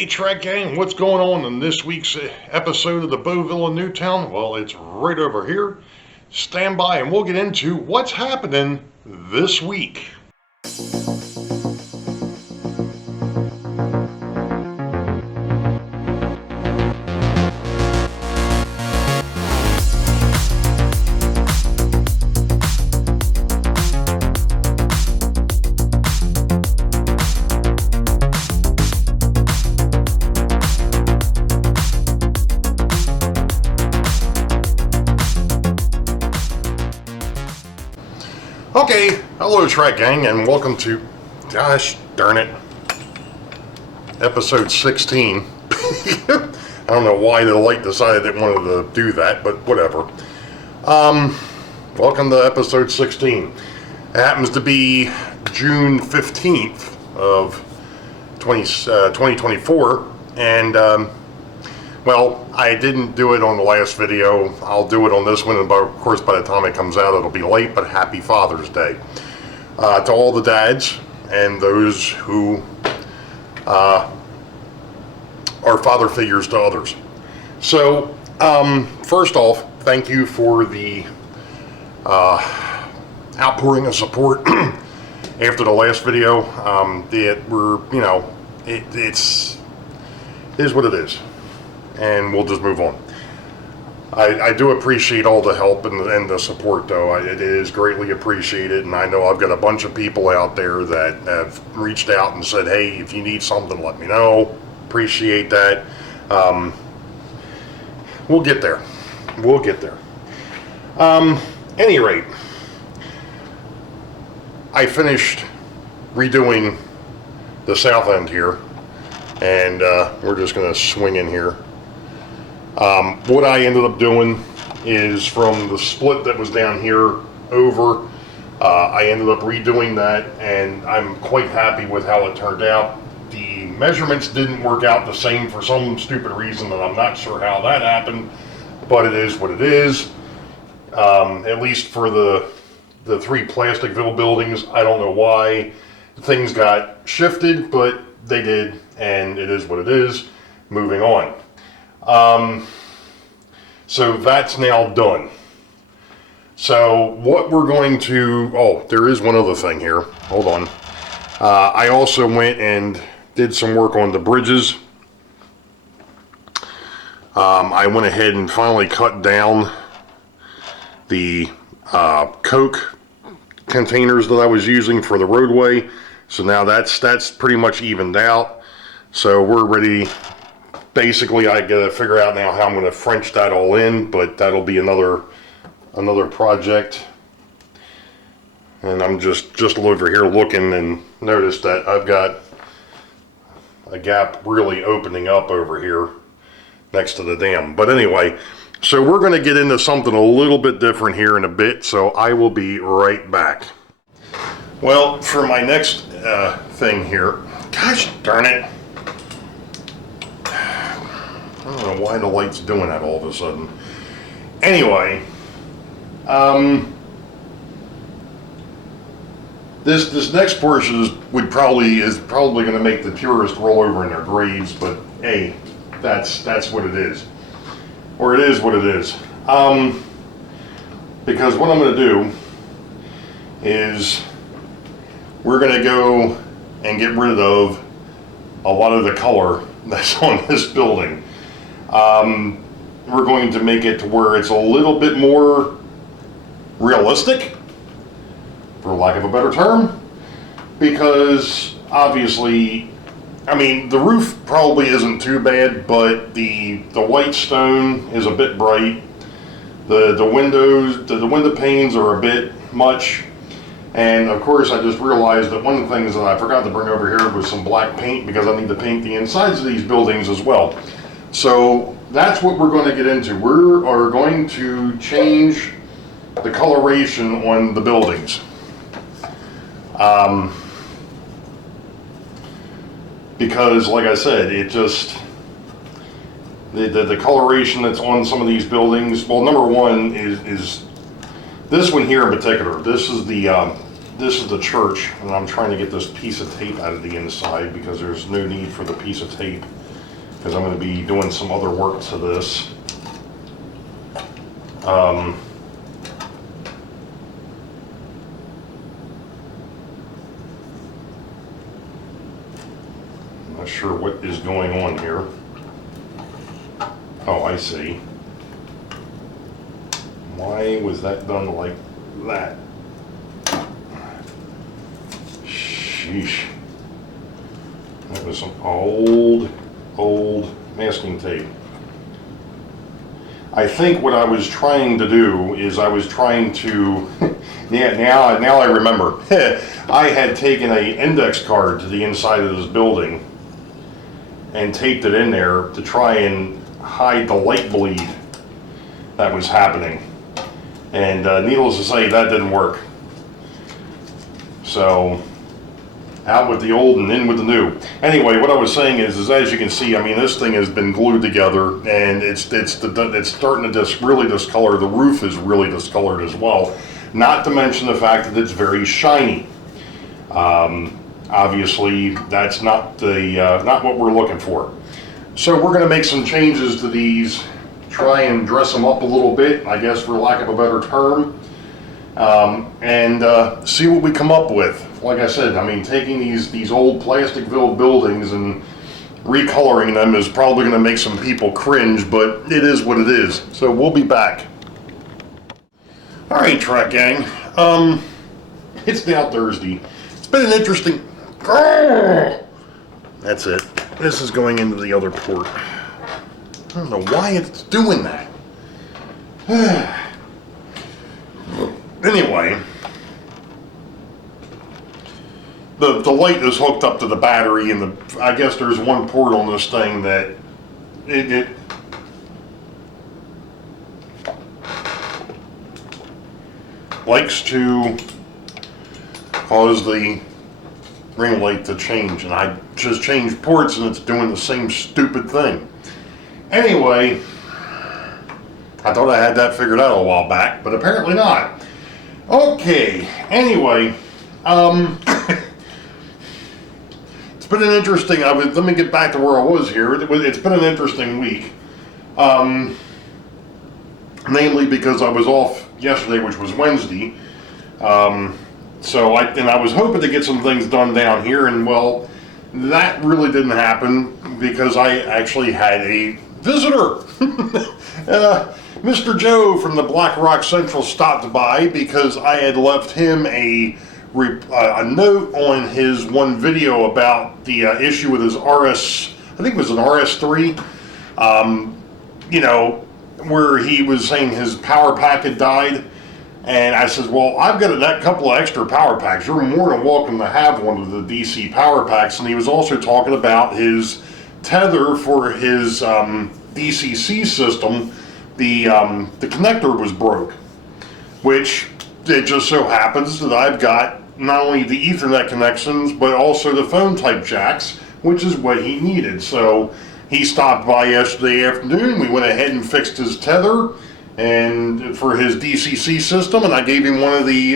Hey Trek Gang, what's going on in this week's episode of the Boeville Newtown? Well, it's right over here. Stand by and we'll get into what's happening this week. Okay, hello Trek Gang, and welcome to, gosh darn it, episode 16. I don't know why the light decided it wanted to do that, but whatever. Welcome to episode 16. It happens to be June 15th of 2024, and well, I didn't do it on the last video. I'll do it on this one, and of course by the time it comes out it'll be late, but happy Father's Day. To all the dads and those who are father figures to others. So, first off, thank you for the outpouring of support after the last video. It is what it is. And we'll just move on. I do appreciate all the help and the support, though. It is greatly appreciated, and I know I've got a bunch of people out there that have reached out and said, hey, if you need something, let me know. Appreciate that. We'll get there. We'll get there. Any rate, I finished redoing the south end here, and we're just going to swing in here. What I ended up doing is from the split that was down here over, I ended up redoing that, and I'm quite happy with how it turned out. The measurements didn't work out the same for some stupid reason, and I'm not sure how that happened, but it is what it is. At least for the three Plasticville buildings, I don't know why things got shifted, but they did, and it is what it is. Moving on. So that's now done. So what we're going to, oh, there is one other thing here. Hold on. I also went and did some work on the bridges. I went ahead and finally cut down the Coke containers that I was using for the roadway. So now that's pretty much evened out. So we're ready. Basically, I gotta figure out now how I'm gonna French that all in, but that'll be another project. And I'm just over here looking and noticed that I've got a gap really opening up over here next to the dam. But anyway, so we're gonna get into something a little bit different here in a bit, so I will be right back. Well, for my next thing here, gosh darn it. I don't know why the light's doing that all of a sudden. Anyway, this next portion is probably going to make the purist roll over in their graves, but hey, that's what it is, or it is what it is. Because what I'm going to do is we're going to go and get rid of a lot of the color that's on this building. We're going to make it to where it's a little bit more realistic, for lack of a better term, because obviously, I mean, the roof probably isn't too bad, but the white stone is a bit bright. The windows, the window panes are a bit much. And of course, I just realized that one of the things that I forgot to bring over here was some black paint, because I need to paint the insides of these buildings as well. So that's what we're going to get into. We are going to change the coloration on the buildings. Because like I said, it just, the coloration that's on some of these buildings, well, number one is this one here in particular. This is the church, and I'm trying to get this piece of tape out of the inside because there's no need for the piece of tape. because I'm going to be doing some other work to this. Not sure what is going on here. Oh, I see. Why was that done like that? Sheesh. That was some old masking tape. I think what I was trying to do is I was trying to, yeah, now I remember. I had taken an index card to the inside of this building and taped it in there to try and hide the light bleed that was happening. And needless to say, that didn't work. So, out with the old and in with the new. Anyway, what I was saying is as you can see, I mean, this thing has been glued together, and it's starting to really discolor. The roof is really discolored as well. Not to mention the fact that it's very shiny. Obviously, that's not what we're looking for. So we're going to make some changes to these, try and dress them up a little bit, I guess, for lack of a better term, and see what we come up with. Like I said, I mean, taking these old Plasticville buildings and recoloring them is probably going to make some people cringe, but it is what it is. So we'll be back. All right, track gang. It's now Thursday. It's been an interesting. That's it. This is going into the other port. I don't know why it's doing that. Anyway, the light is hooked up to the battery, and I guess there's one port on this thing that it likes to cause the ring light to change, and I just changed ports and it's doing the same stupid thing. Anyway, I thought I had that figured out a while back, but apparently not. Okay, anyway, it's been an interesting, let me get back to where I was here. It's been an interesting week, namely because I was off yesterday, which was Wednesday. So I was hoping to get some things done down here, and well, that really didn't happen because I actually had a visitor. Mr. Joe from the Black Rock Central stopped by because I had left him a note on his one video about the issue with his RS, I think it was an RS3, you know, where he was saying his power pack had died. And I said, well, I've got a couple of extra power packs. You're more than welcome to have one of the DC power packs. And he was also talking about his tether for his DCC system. The connector was broke, which it just so happens that I've got not only the Ethernet connections, but also the phone type jacks, which is what he needed. So he stopped by yesterday afternoon. We went ahead and fixed his tether and for his DCC system, and I gave him one of the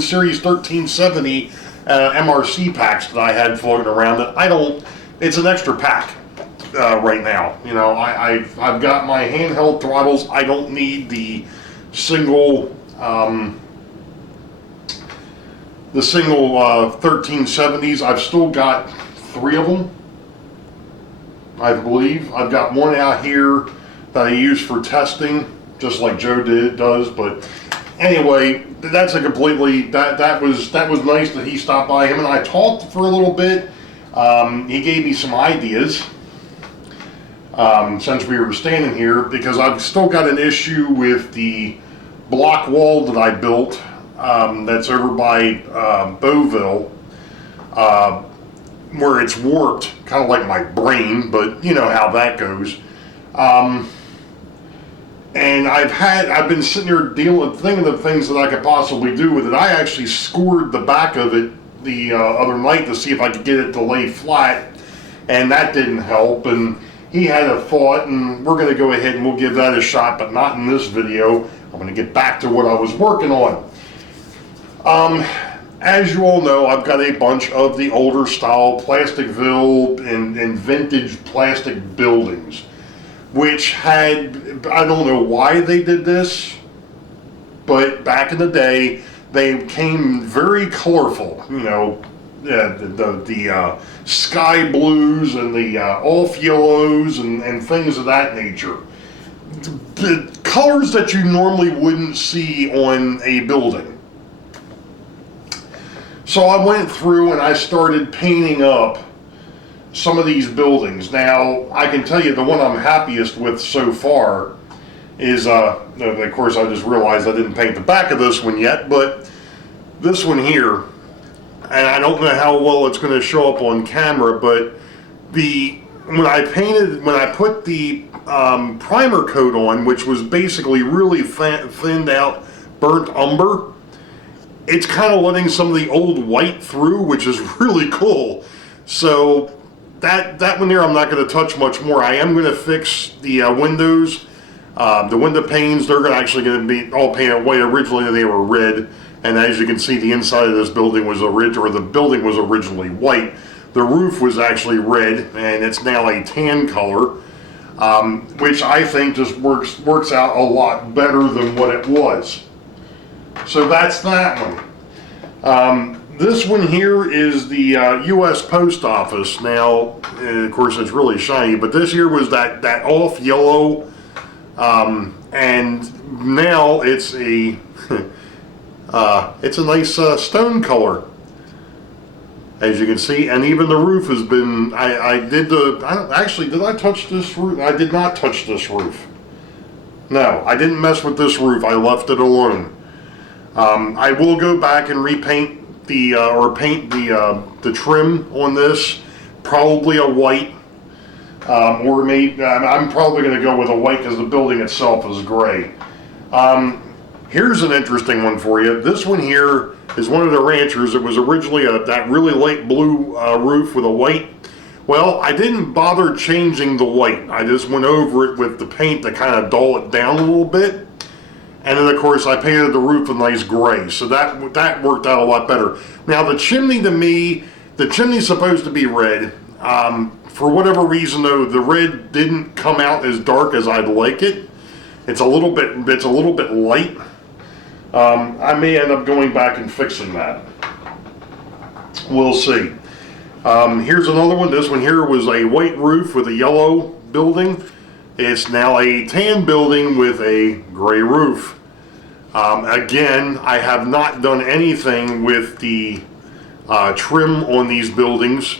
Series 1370 MRC packs that I had floating around. That it's an extra pack right now. You know, I've got my handheld throttles. I don't need the single 1370s. I've still got 3 of them, I believe. I've got one out here that I use for testing, just like Joe does. But anyway, that's a completely, that was nice that he stopped by. Him and I talked for a little bit. He gave me some ideas since we were standing here, because I've still got an issue with the block wall that I built that's over by Boeville, where it's warped, kind of like my brain, but you know how that goes. And I've been sitting here thinking of things that I could possibly do with it. I actually scored the back of it the other night to see if I could get it to lay flat, and that didn't help. And he had a thought, and we're going to go ahead and we'll give that a shot, but not in this video. I'm going to get back to what I was working on. as you all know, I've got a bunch of the older style Plasticville and vintage plastic buildings, which had, I don't know why they did this, but back in the day, they came very colorful, you know, the sky blues and the off yellows and things of that nature. The colors that you normally wouldn't see on a building. So I went through and I started painting up some of these buildings. Now, I can tell you the one I'm happiest with so far is, of course I just realized I didn't paint the back of this one yet, but this one here, and I don't know how well it's going to show up on camera, but when I put the primer coat on, which was basically really thinned out burnt umber, it's kind of letting some of the old white through, which is really cool. So that one there I'm not going to touch much more. I am going to fix the windows, the window panes. They're actually going to be all painted white. Originally they were red, and as you can see, the inside of this building was originally white. The roof was actually red, and it's now a tan color, which I think just works out a lot better than what it was. So that's that one. This one here is the U.S. Post Office. Now, of course, it's really shiny, but this here was that off yellow, and now it's a it's a nice stone color, as you can see. And even the roof has been. Did I touch this roof? I did not touch this roof. No, I didn't mess with this roof. I left it alone. I will go back and repaint paint the trim on this, probably a white, or maybe I'm probably going to go with a white because the building itself is gray. Here's an interesting one for you. This one here is one of the ranchers. It was originally that really light blue roof with a white. Well, I didn't bother changing the white. I just went over it with the paint to kind of dull it down a little bit. And then, of course, I painted the roof a nice gray, so that worked out a lot better. Now, the chimney, to me, the chimney's supposed to be red. For whatever reason, though, the red didn't come out as dark as I'd like it. It's a little bit light. I may end up going back and fixing that. We'll see. Here's another one. This one here was a white roof with a yellow building. It's now a tan building with a gray roof. Again, I have not done anything with the trim on these buildings,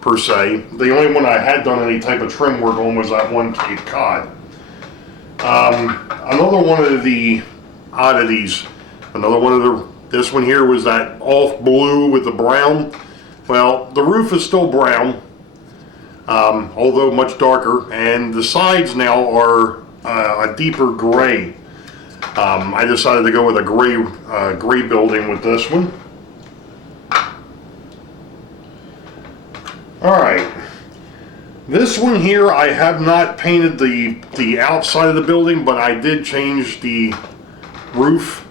per se. The only one I had done any type of trim work on was that one Cape Cod. Another one of the oddities, this one here was that off blue with the brown. Well, the roof is still brown. Although much darker, and the sides now are a deeper gray. I decided to go with a gray building with this one. Alright, this one here I have not painted the outside of the building, but I did change the roof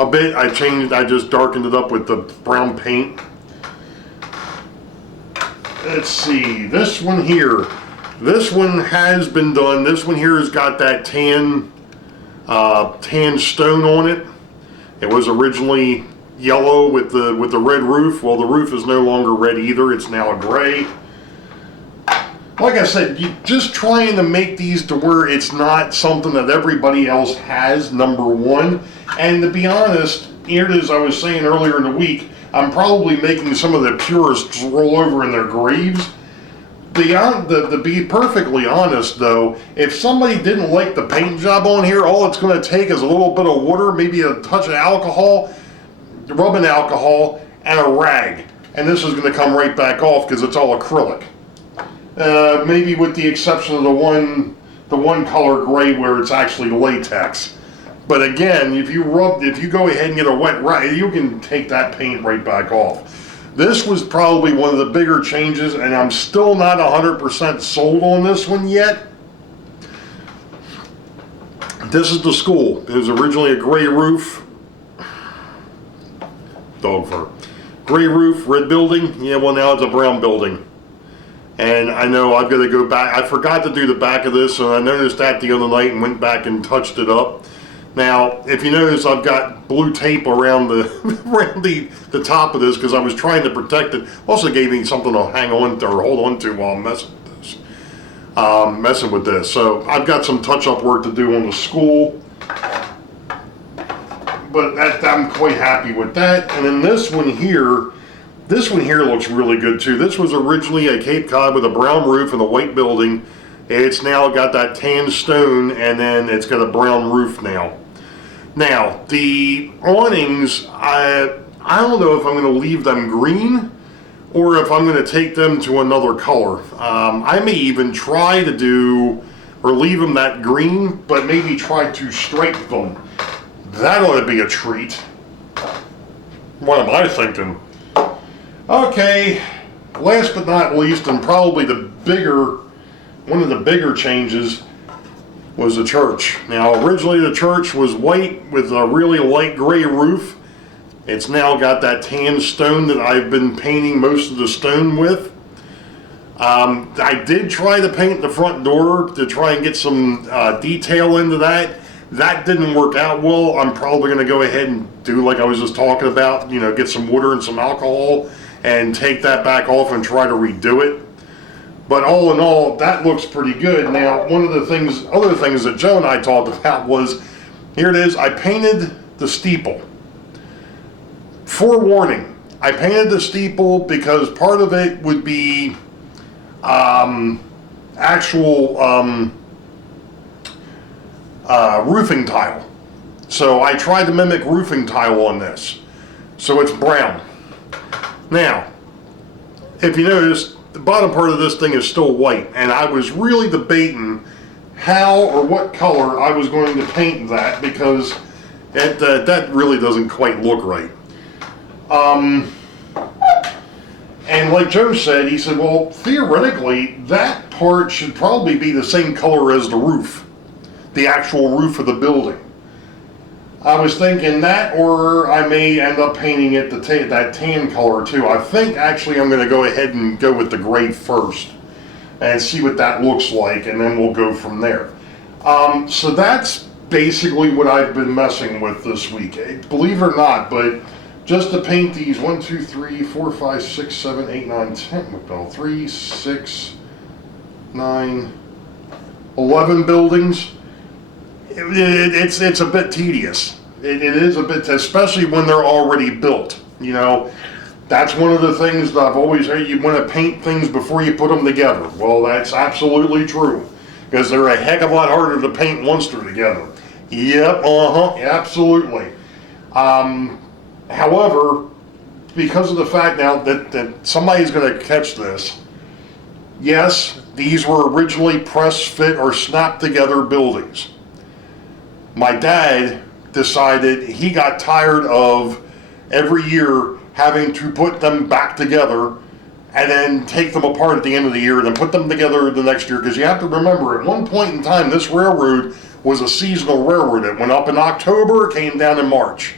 a bit. I just darkened it up with the brown paint. Let's see, this one here. This one has been done. This one here has got that tan stone on it. It was originally yellow with the red roof. Well, the roof is no longer red either. It's now a gray. Like I said, you just trying to make these to where it's not something that everybody else has, number one. And to be honest, here it is, I was saying earlier in the week, I'm probably making some of the purists roll over in their graves. To be perfectly honest, though, if somebody didn't like the paint job on here, all it's going to take is a little bit of water, maybe a touch of alcohol, rubbing alcohol, and a rag. And this is going to come right back off because it's all acrylic. Maybe with the exception of the one color gray where it's actually latex. But again, if you go ahead and get a wet rag, you can take that paint right back off. This was probably one of the bigger changes, and I'm still not 100% sold on this one yet. This is the school. It was originally a gray roof. dog fur. Gray roof, red building. Yeah, well now it's a brown building. And I know I've got to go back. I forgot to do the back of this, and I noticed that the other night and went back and touched it up. Now, if you notice, I've got blue tape around the around the top of this because I was trying to protect it. Also gave me something to hang on to or hold on to while I'm messing with this. So I've got some touch-up work to do on the school, but I'm quite happy with that. And then this one here looks really good too. This was originally a Cape Cod with a brown roof and a white building. It's now got that tan stone, and then it's got a brown roof now. Now, the awnings, I don't know if I'm going to leave them green or if I'm going to take them to another color. I may even try to do, or leave them that green, but maybe try to stripe them. That ought to be a treat. What am I thinking? Okay, last but not least, and probably one of the bigger changes was the church. Now, originally the church was white with a really light gray roof. It's now got that tan stone that I've been painting most of the stone with. I did try to paint the front door to try and get some detail into that. That didn't work out well. I'm probably going to go ahead and do like I was just talking about, you know, get some water and some alcohol and take that back off and try to redo it. But all in all, that looks pretty good. Now, one of the other things that Joe and I talked about was, here it is, I painted the steeple. Forewarning, I painted the steeple because part of it would be actual roofing tile. So I tried to mimic roofing tile on this. So it's brown. Now, if you notice, the bottom part of this thing is still white, and I was really debating how or what color I was going to paint that because that really doesn't quite look right. And like Joe said, he said, well, theoretically, that part should probably be the same color as the roof, the actual roof of the building. I was thinking that, or I may end up painting it that tan color too. I think actually I'm going to go ahead and go with the gray first and see what that looks like, and then we'll go from there. So that's basically what I've been messing with this week. Believe it or not, but just to paint these 1, 2, 3, 4, 5, 6, 7, 8, 9, 10, well, 3, 6, 9, 11 buildings. It's a bit tedious. It is a bit, especially when they're already built. You know, that's one of the things that I've always heard. You want to paint things before you put them together. Well, that's absolutely true, because they're a heck of a lot harder to paint once they're together. Yep, absolutely. However, because of the fact now that somebody's going to catch this, yes, these were originally press fit or snap together buildings. My dad decided he got tired of every year having to put them back together and then take them apart at the end of the year and then put them together the next year, because you have to remember, at one point in time, this railroad was a seasonal railroad. It went up in October, came down in March.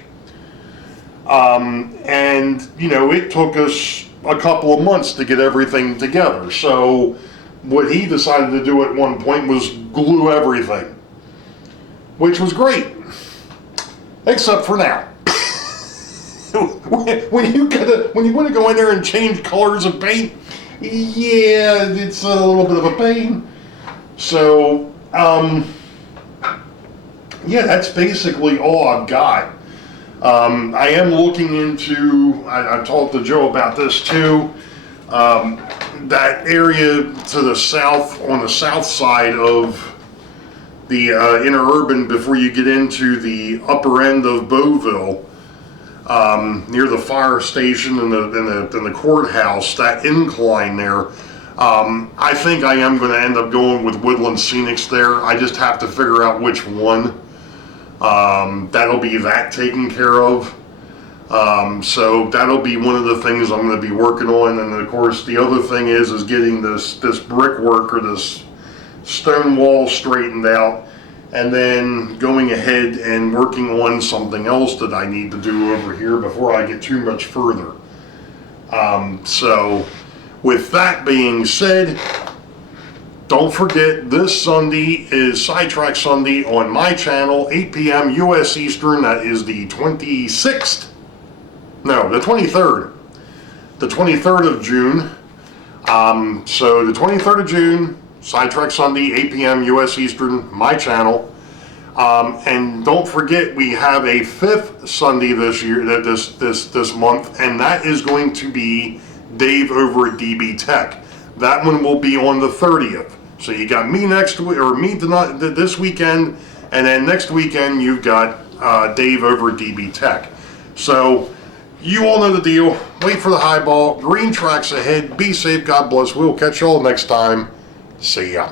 And, you know, it took us a couple of months to get everything together. So what he decided to do at one point was glue everything, which was great, except for now. when you want to go in there and change colors of paint, yeah, it's a little bit of a pain. So, yeah, that's basically all I've got. I am looking into, I talked to Joe about this too, that area to the south, on the south side of the interurban before you get into the upper end of Boeville, near the fire station and the courthouse, that incline there. I think I am going to end up going with Woodland Scenics there. I just have to figure out which one. That'll be that taken care of. So that'll be one of the things I'm going to be working on. And of course, the other thing is getting this brickwork or this stone wall straightened out. and then going ahead and working on something else that I need to do over here before I get too much further. So with that being said, don't forget this Sunday is Sidetrack Sunday on my channel, 8 p.m. US Eastern. That is the 26th, no, the 23rd. The 23rd of June. So the 23rd of June, Sidetrack Sunday, 8 p.m. US Eastern, my channel. And don't forget, we have a 5th Sunday this year, this month, and that is going to be Dave over at DB Tech. That one will be on the 30th. So you got me next week, or me tonight, this weekend, and then next weekend you've got Dave over at DB Tech. So you all know the deal. Wait for the high ball. Green tracks ahead. Be safe. God bless. We'll catch you all next time. See ya.